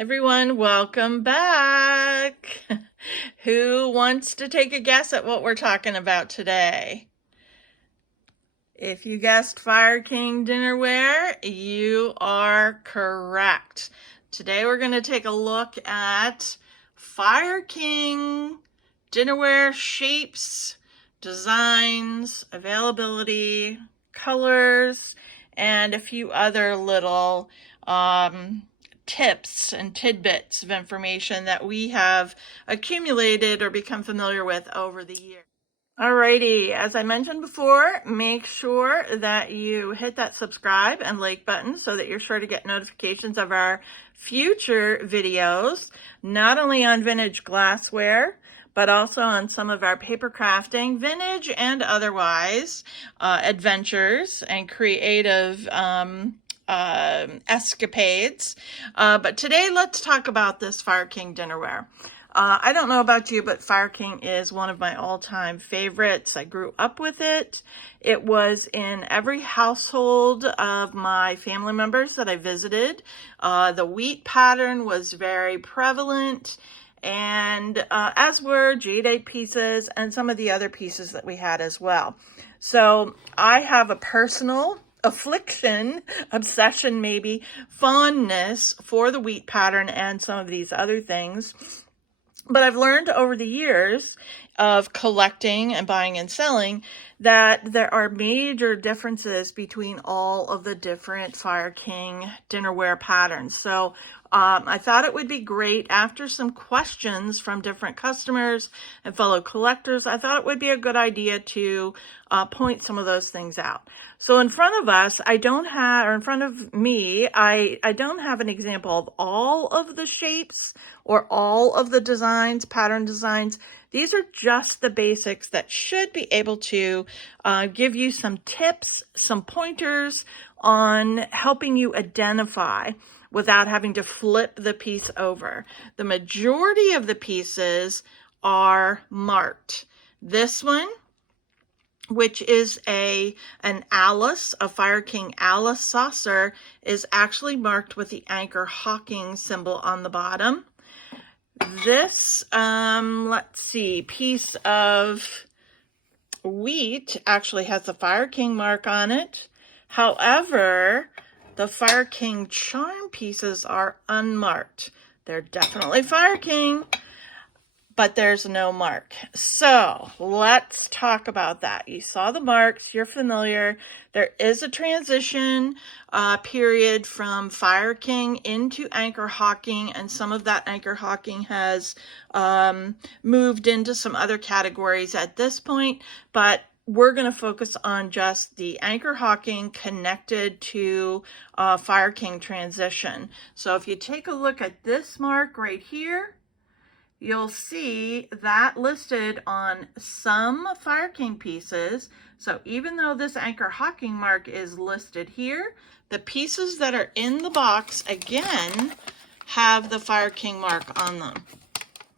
Everyone, welcome back. Who wants to take a guess at what we're talking about today? If you guessed Fire King Dinnerware, you are correct. Today we're going to take a look at Fire King Dinnerware shapes, designs, availability, colors, and a few other little tips and tidbits of information that we have accumulated or become familiar with over the years. Alrighty, as I mentioned before, make sure that you hit that subscribe and like button so that you're sure to get notifications of our future videos, not only on vintage glassware, but also on some of our paper crafting, vintage and otherwise, adventures and creative escapades. But today, let's talk about this Fire King Dinnerware. I don't know about you, but Fire King is one of my all-time favorites. I grew up with it. It was in every household of my family members that I visited. The wheat pattern was very prevalent, and as were Jadeite pieces and some of the other pieces that we had as well. So I have a personal affliction, obsession maybe, fondness for the wheat pattern and some of these other things. But I've learned over the years of collecting and buying and selling that there are major differences between all of the different Fire King dinnerware patterns. So I thought it would be great, after some questions from different customers and fellow collectors, I thought it would be a good idea to point some of those things out. So in front of us, I don't have an example of all of the shapes or all of the designs, pattern designs. These are just the basics that should be able to give you some tips, some pointers on helping you identify without having to flip the piece over. The majority of the pieces are marked. This one, which is an Alice, a Fire King Alice saucer, is actually marked with the anchor hawking symbol on the bottom. This, piece of wheat actually has the Fire King mark on it. However, the Fire King charm pieces are unmarked. They're definitely Fire King, but there's no mark. So let's talk about that. You saw the marks, you're familiar. There is a transition period from Fire King into anchor hawking, and some of that anchor hawking has moved into some other categories at this point, but we're going to focus on just the anchor hawking connected to Fire King transition. So if you take a look at this mark right here, you'll see that listed on some Fire King pieces. So even though this anchor hawking mark is listed here, the pieces that are in the box, again, have the Fire King mark on them.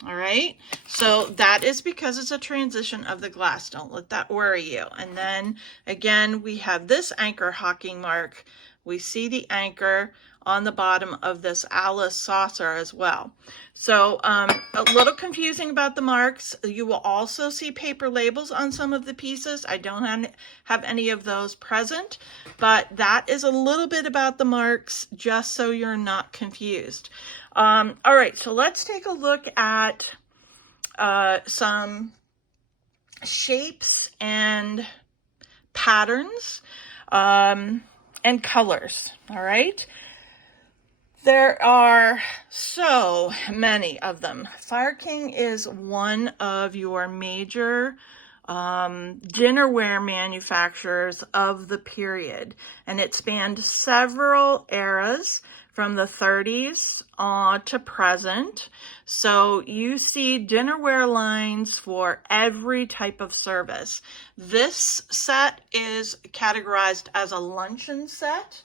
All right, so that is because it's a transition of the glass. Don't let that worry you. And then again, we have this anchor hawking mark. We see the anchor on the bottom of this Alice saucer as well. So a little confusing about the marks. You will also see paper labels on some of the pieces. I don't have any of those present, but that is a little bit about the marks, just so you're not confused. All right, so let's take a look at some shapes and patterns and colors, all right? There are so many of them. Fire King is one of your major dinnerware manufacturers of the period, and it spanned several eras from the 30s to present. So you see dinnerware lines for every type of service. This set is categorized as a luncheon set.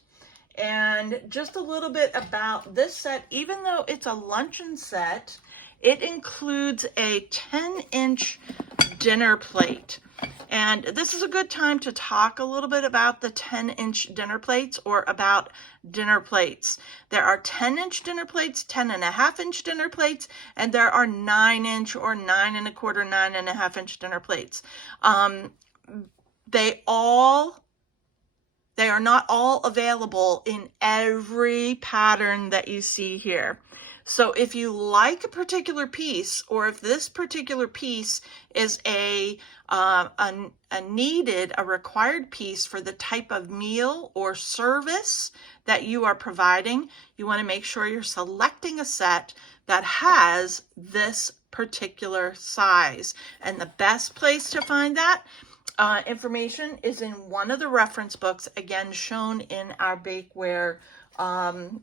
And just a little bit about this set, even though it's a luncheon set, it includes a 10-inch dinner plate. And this is a good time to talk a little bit about the 10-inch dinner plates or about dinner plates. There are 10-inch dinner plates, 10.5-inch dinner plates, and there are 9-inch or 9.25, 9.5-inch dinner plates. They are not all available in every pattern that you see here. So if you like a particular piece, or if this particular piece is a required piece for the type of meal or service that you are providing, you want to make sure you're selecting a set that has this particular size. And the best place to find that information is in one of the reference books, again shown in our bakeware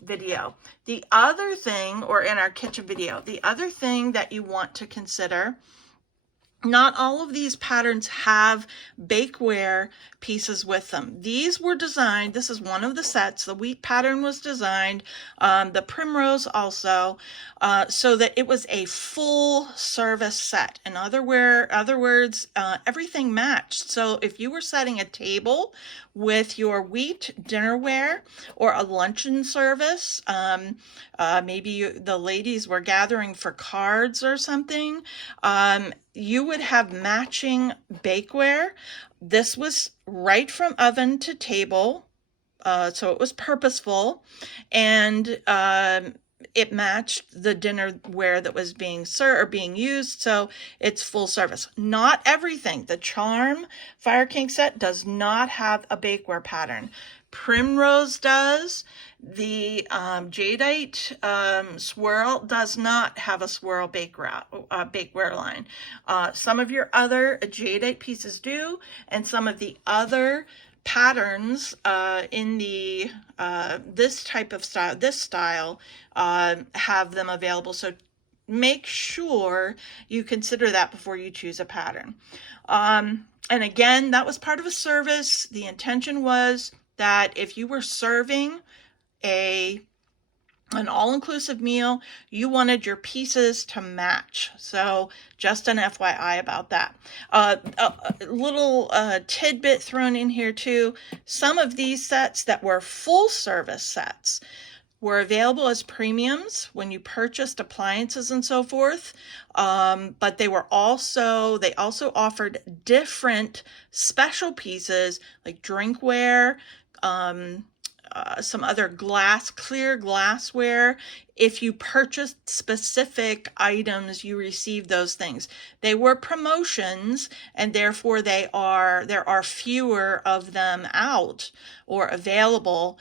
video. The other thing, or in our kitchen video, the other thing that you want to consider, not all of these patterns have bakeware pieces with them. These were designed, this is one of the sets, the wheat pattern was designed, the primrose also, so that it was a full service set. In other words, everything matched. So if you were setting a table with your wheat dinnerware or a luncheon service, maybe the ladies were gathering for cards or something, you would have matching bakeware. This was right from oven to table, so it was purposeful, and it matched the dinnerware that was being served or being used, so it's full service. Not everything. The Charm Fire King set does not have a bakeware pattern. Primrose does. The Jadeite swirl does not have a swirl bakeware line. Some of your other Jadeite pieces do, and some of the other patterns in the this type of style, have them available. So make sure you consider that before you choose a pattern. And again, that was part of a service. The intention was that if you were serving an all-inclusive meal, you wanted your pieces to match. So just an FYI about that. A little tidbit thrown in here too. Some of these sets that were full service sets were available as premiums when you purchased appliances and so forth, but they also offered different special pieces like drinkware, some other clear glassware. If you purchased specific items, you received those things. They were promotions, and therefore there are fewer of them out or available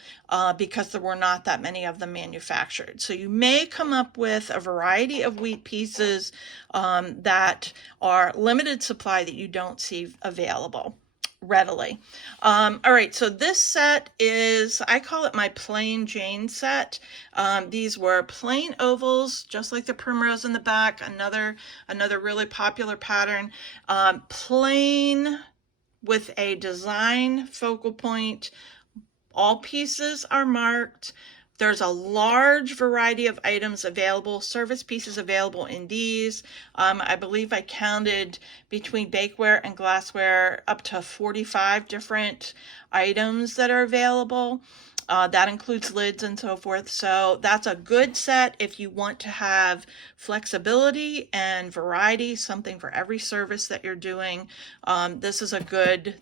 because there were not that many of them manufactured. So you may come up with a variety of wheat pieces that are limited supply that you don't see available readily. All right, so this set is, I call it my plain Jane set. These were plain ovals, just like the primrose in the back, another really popular pattern. Plain with a design focal point. All pieces are marked. There's a large variety of items available, service pieces available in these. I believe I counted between bakeware and glassware up to 45 different items that are available. That includes lids and so forth. So that's a good set if you want to have flexibility and variety, something for every service that you're doing. This is a good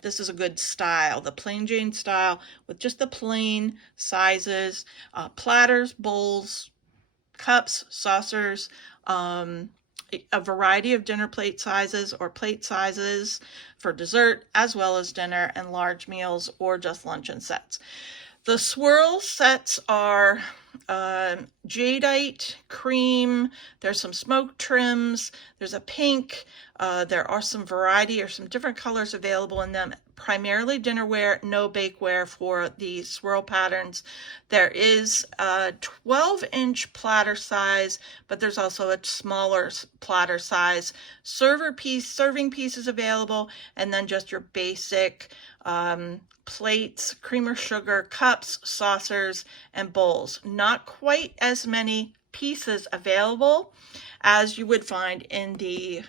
style, the plain Jane style, with just the plain sizes, platters, bowls, cups, saucers, a variety of dinner plate sizes or plate sizes for dessert as well as dinner and large meals or just luncheon sets. The swirl sets are jadeite, cream, there's some smoke trims, there's a pink, there are some variety or some different colors available in them, primarily dinnerware, no bakeware for the swirl patterns. There is a 12-inch platter size, but there's also a smaller platter size serving pieces available, and then just your basic plates, cream or sugar, cups, saucers, and bowls. Not quite as many pieces available as you would find in the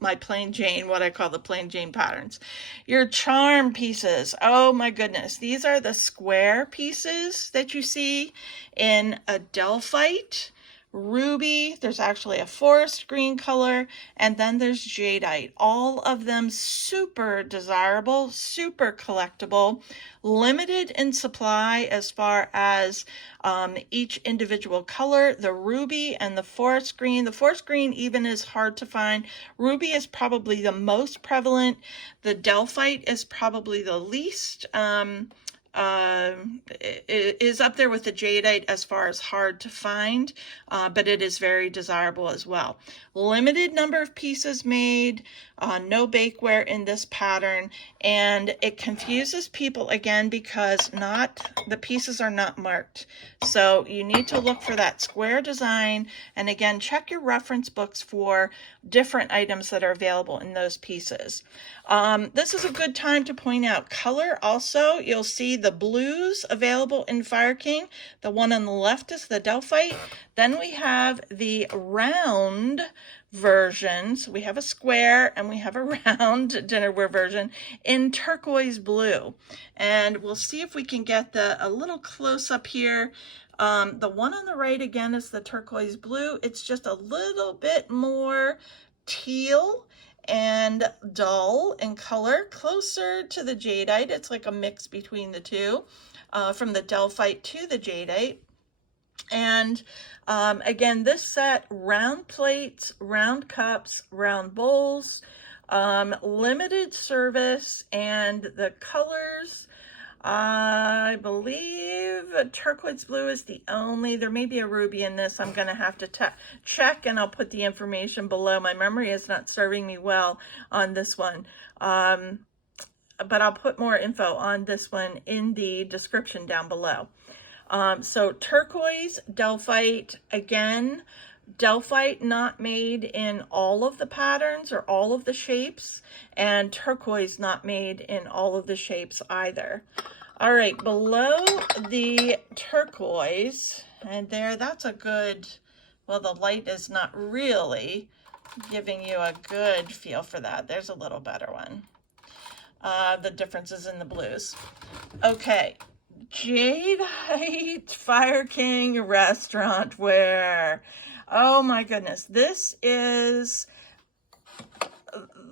my plain Jane, what I call the plain Jane patterns. Your charm pieces, oh my goodness, these are the square pieces that you see in Adelphite, ruby, there's actually a forest green color, and then there's jadeite. All of them super desirable, super collectible, limited in supply as far as each individual color. The ruby and the forest green even is hard to find. Ruby is probably the most prevalent. The Delphite is probably the least. Is up there with the jadeite as far as hard to find, but it is very desirable as well. Limited number of pieces made, no bakeware in this pattern, and it confuses people again because the pieces are not marked. So you need to look for that square design, and again, check your reference books for different items that are available in those pieces. This is a good time to point out color also. You'll see the blues available in Fire King. The one on the left is the Delphite. Then we have the round versions. We have a square and we have a round dinnerware version in turquoise blue. And we'll see if we can get a little close up here. The one on the right again is the turquoise blue. It's just a little bit more teal and dull in color, closer to the jadeite. It's like a mix between the two, from the Delphite to the jadeite. And again, this set, round plates, round cups, round bowls, limited service, and the colors, I believe turquoise blue is the only. There may be a ruby in this. I'm going to have to check, and I'll put the information below. My memory is not serving me well on this one. But I'll put more info on this one in the description down below. So turquoise, Delphite, again, Delphite not made in all of the patterns or all of the shapes, and turquoise not made in all of the shapes either. All right, below the turquoise, and that's a good, well, the light is not really giving you a good feel for that. There's a little better one. The differences in the blues. Okay. Jadeite Fire King restaurant ware. Oh my goodness. This is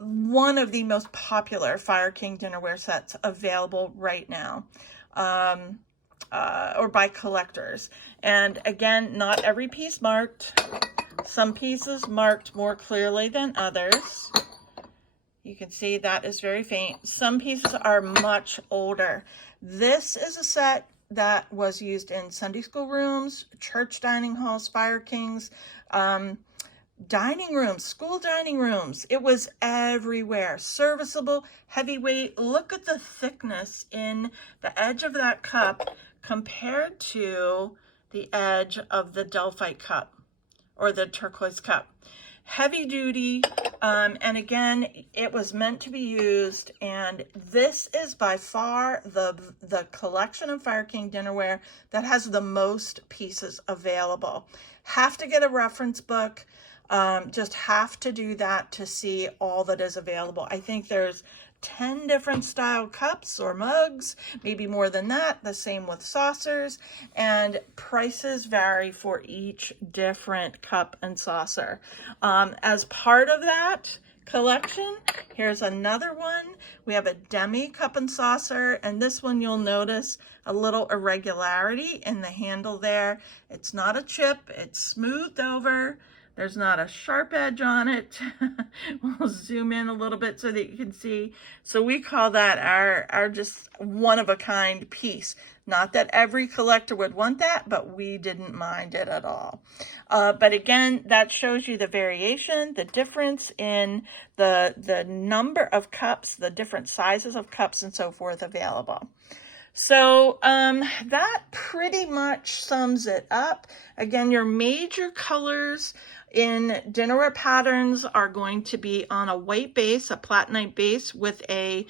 one of the most popular Fire King dinnerware sets available right now, or by collectors. And again, not every piece marked. Some pieces marked more clearly than others. You can see that is very faint. Some pieces are much older. This is a set that was used in Sunday school rooms, church dining halls, Fire Kings, dining rooms, school dining rooms. It was everywhere. Serviceable, heavyweight. Look at the thickness in the edge of that cup compared to the edge of the Delphite cup or the turquoise cup. Heavy duty, and again, it was meant to be used, and this is by far the collection of Fire King dinnerware that has the most pieces available. Have to get a reference book, just have to do that to see all that is available. I think there's 10 different style cups or mugs, maybe more than that. The same with saucers, and prices vary for each different cup and saucer. As part of that collection, here's another one. We have a demi cup and saucer, and this one you'll notice a little irregularity in the handle there. It's not a chip, it's smoothed over. There's not a sharp edge on it. We'll zoom in a little bit so that you can see. So we call that our just one-of-a-kind piece. Not that every collector would want that, but we didn't mind it at all. But again, that shows you the variation, the difference in the number of cups, the different sizes of cups and so forth available. So that pretty much sums it up. Again, your major colors in dinnerware patterns are going to be on a white base, a platinite base with a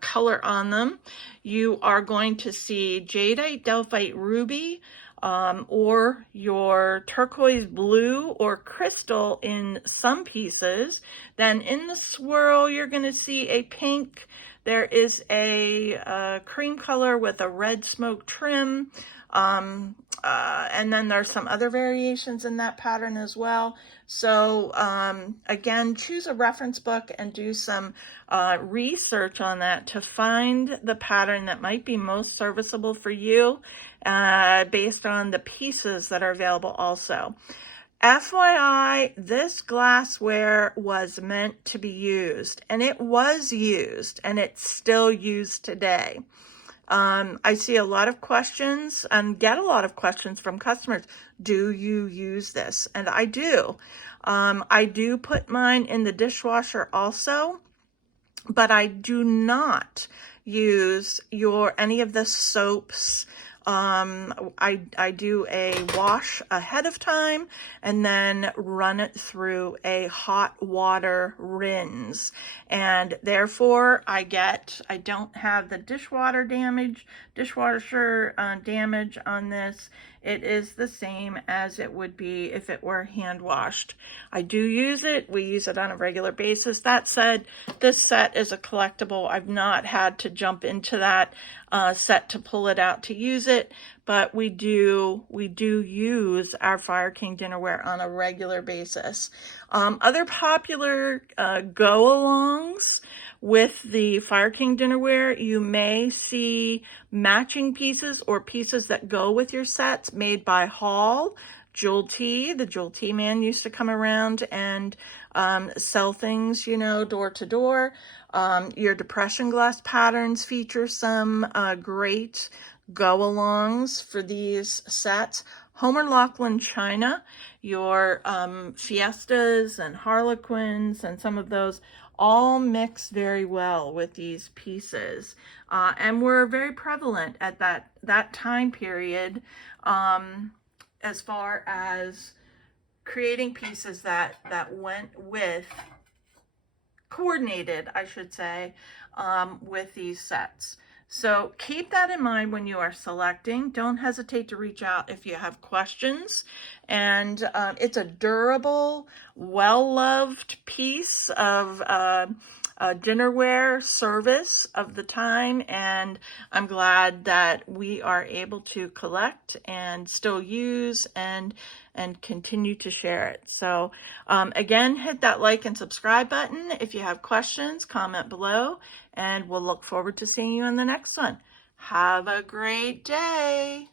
color on them. You are going to see jadeite, Delphite, ruby, or your turquoise blue or crystal in some pieces. Then in the swirl, you're going to see a pink. There is a cream color with a red smoke trim. And then there's some other variations in that pattern as well. So again, choose a reference book and do some research on that to find the pattern that might be most serviceable for you based on the pieces that are available also. FYI, this glassware was meant to be used, and it was used, and it's still used today. I see a lot of questions and get a lot of questions from customers. Do you use this? And I do. I do put mine in the dishwasher also, but I do not use any of the soaps. I do a wash ahead of time and then run it through a hot water rinse. And therefore I don't have the dishwasher damage on this. It is the same as it would be if it were hand washed. I do use it. We use it on a regular basis. That said, this set is a collectible. I've not had to jump into that set to pull it out to use it, but we do use our Fire King dinnerware on a regular basis. Other popular go-alongs with the Fire King dinnerware, you may see matching pieces or pieces that go with your sets made by Hall. Jewel T, the Jewel T man used to come around and sell things, door to door. Your depression glass patterns feature some great go-alongs for these sets. Homer Laughlin China, your Fiestas and Harlequins and some of those all mix very well with these pieces. And were very prevalent at that time period as far as creating pieces that went with, coordinated, I should say, with these sets. So keep that in mind when you are selecting. Don't hesitate to reach out if you have questions. And it's a durable, well-loved piece of dinnerware service of the time, and I'm glad that we are able to collect and still use and continue to share it. So again, hit that like and subscribe button. If you have questions, comment below, and we'll look forward to seeing you on the next one. Have a great day.